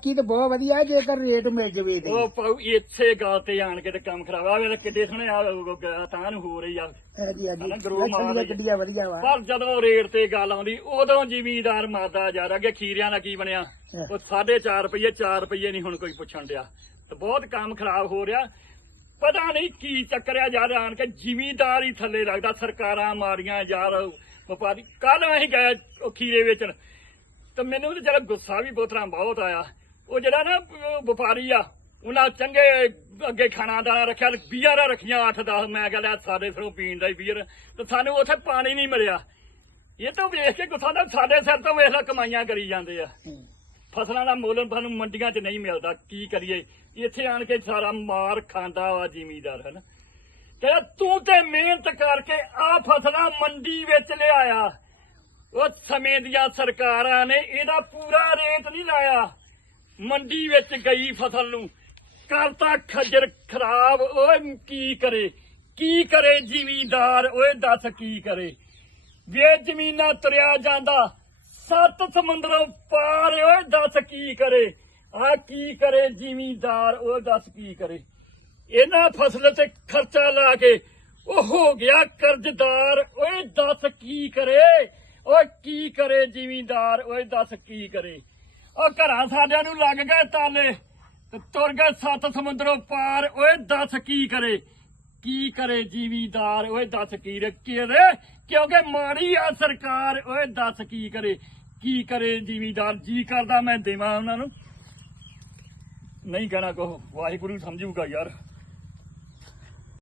ਬਾਕੀ ਤੇ ਬਹੁਤ ਵਧੀਆ ਜੇਕਰ ਰੇਟ ਮਿਲ ਜਵੇ ਤੇ। ਉਹ ਪਾਉ ਇੱਥੇ ਗੱਲ ਤੇ ਆਣ ਕੇ ਤੇ ਕੰਮ ਖਰਾਬ ਆ ਵੇਲੇ ਕਿੱਡੇ ਸੋਹਣੇ ਆ ਤਾਂ ਨੂੰ ਹੋ ਰਹੀ ਆ। ਹਾਂਜੀ ਹਾਂਜੀ। ਹਨਾ, ਗਰੋਹ ਗੱਡੀਆਂ ਲਈ। ਗੱਡੀਆਂ ਵਧੀਆ ਵਾ। ਪਰ ਜਦੋਂ ਰੇਟ ਤੇ ਗੱਲ ਆਉਂਦੀ ਉਦੋਂ ਜ਼ਿਮੀਦਾਰ ਮਾਦਾ ਜਾ ਰਿਹਾ ਕਿ ਖੀਰਿਆਂ ਦਾ ਕੀ ਬਣਿਆ। ਉਹ 4.5 ਰੁਪਏ 4 ਰੁਪਏ ਨਹੀਂ ਹੁਣ ਕੋਈ ਪੁੱਛਣ ਡਿਆ। ਤੇ ਬਹੁਤ ਕੰਮ ਖਰਾਬ ਹੋ ਰਿਹਾ। ਪਤਾ ਨਹੀਂ ਕੀ ਚੱਕਰਿਆ ਜਾ ਰਿਹਾ ਆਣ ਕੇ ਜ਼ਿਮੀਦਾਰ ਹੀ ਥੱਲੇ ਲੱਗਦਾ ਸਰਕਾਰਾਂ ਮਾਰੀਆਂ ਯਾਰ ਵਪਾਰੀ। ਕੱਲ ਅਸੀਂ ਗਏ ਉਹ ਖੀਰੇ ਵੇਚਣ। ਤੇ ਮੈਨੂੰ ਤੇ ਜਿਹੜਾ ਗੁੱਸਾ ਵੀ ਬੋਤਰਾਂ ਬਹੁਤ ਆਇਆ। ਉਹ ਜਿਹੜਾ ਨਾ ਵਪਾਰੀ ਆ ਉਹਨਾਂ ਚੰਗੇ ਅੱਗੇ ਖਾਣਾ ਦਾ ਰੱਖਿਆ ਬੀਅਰ ਰੱਖੀਆਂ 8-10 ਮੈਂ ਕਹਿੰਦਾ ਸਾਡੇ ਸਿਰੋਂ ਪੀਣ ਦਾ ਹੀ ਬੀਅਰ ਤੇ ਸਾਨੂੰ ਉੱਥੇ ਪਾਣੀ ਨਹੀਂ ਮਿਲਿਆ। ਇਹ ਤਾਂ ਵੇਖ ਕੇ ਗੁੱਸਾ ਦਾ ਸਾਡੇ ਸਿਰ ਤੋਂ ਵੇਖ ਲੈ ਕਮਾਈਆਂ ਕਰੀ ਜਾਂਦੇ ਆ। ਫਸਲਾਂ ਦਾ ਮੁੱਲ ਸਾਨੂੰ ਮੰਡੀਆਂ 'ਚ ਨਹੀਂ ਮਿਲਦਾ ਕੀ ਕਰੀਏ? ਇੱਥੇ ਆਣ ਕੇ ਸਾਰਾ ਮਾਰ ਖਾਂਦਾ ਵਾ ਜ਼ਿਮੀਦਾਰ ਹਨ? ਤੇ ਤੂੰ ਤੇ ਮਿਹਨਤ ਕਰਕੇ ਆ ਫਸਲਾਂ ਮੰਡੀ ਵਿੱਚ ਲਿਆਇਆ। ਉਹ ਸਮੇਂ ਦੀਆਂ ਸਰਕਾਰਾਂ ਨੇ ਇਹਦਾ ਪੂਰਾ ਰੇਟ ਨਹੀਂ ਲਾਇਆ। ਮੰਡੀ ਵਿੱਚ ਗਈ ਫਸਲ ਨੂੰ। ਕਰਤਾ ਖੱਜਰ ਖਰਾਬ, ਓਏ ਕੀ ਕਰੇ? ਕੀ ਕਰੇ ਜ਼ਿਮੀਂਦਾਰ? ਓਏ ਦੱਸ ਕੀ ਕਰੇ? ਵੇ ਜ਼ਮੀਨਾਂ ਤੁਰਿਆ ਜਾਂਦਾ, ਸੱਤ ਸਮੁੰਦਰੋਂ ਪਾਰ, ਓਏ ਦੱਸ ਕੀ ਕਰੇ? ਆ ਕੀ ਕਰੇ ਜ਼ਿਮੀਂਦਾਰ? ਓਏ ਦੱਸ ਕੀ ਕਰੇ? ਇਹਨਾਂ ਫਸਲ ਤੇ ਖਰਚਾ ਲਾ ਕੇ ਉਹ ਹੋ ਗਿਆ ਕਰਜ਼ਦਾਰ। ਓਏ ਦੱਸ ਕੀ ਕਰੇ? ਓਏ ਕੀ ਕਰੇ ਜ਼ਿਮੀਂਦਾਰ? ਓਏ ਦੱਸ ਕੀ ਕਰੇ? ਉਹ ਘਰਾਂ ਸਾਡਿਆਂ ਨੂੰ ਲੱਗ ਗਏ ਤਾਲੇ ਤੇ ਤੁਰ ਗਏ ਸੱਤ ਸਮੁੰਦਰੋਂ ਪਾਰ। ਓਏ ਦੱਸ ਕੀ ਕਰੇ? ਕੀ ਕਰੇ ਜ਼ਿਮੀਂਦਾਰ ਓਏ ਦੱਸ ਕੀ ਰੇ ਕਿਉਂਕਿ ਮਾੜੀ ਆ ਸਰਕਾਰ। ਓਏ ਦੱਸ ਕੀ ਕਰੇ? ਕੀ ਕਰੇ ਜ਼ਿਮੀਂਦਾਰ ਜੀ ਕਰਦਾ ਮੈਂ ਦੇਵਾਂ ਉਹਨਾਂ ਨੂੰ। ਨਹੀਂ ਕਹਿਣਾ ਕੋ ਵਾਹਿਗੁਰੂ ਸਮਝੂਗਾ ਯਾਰ।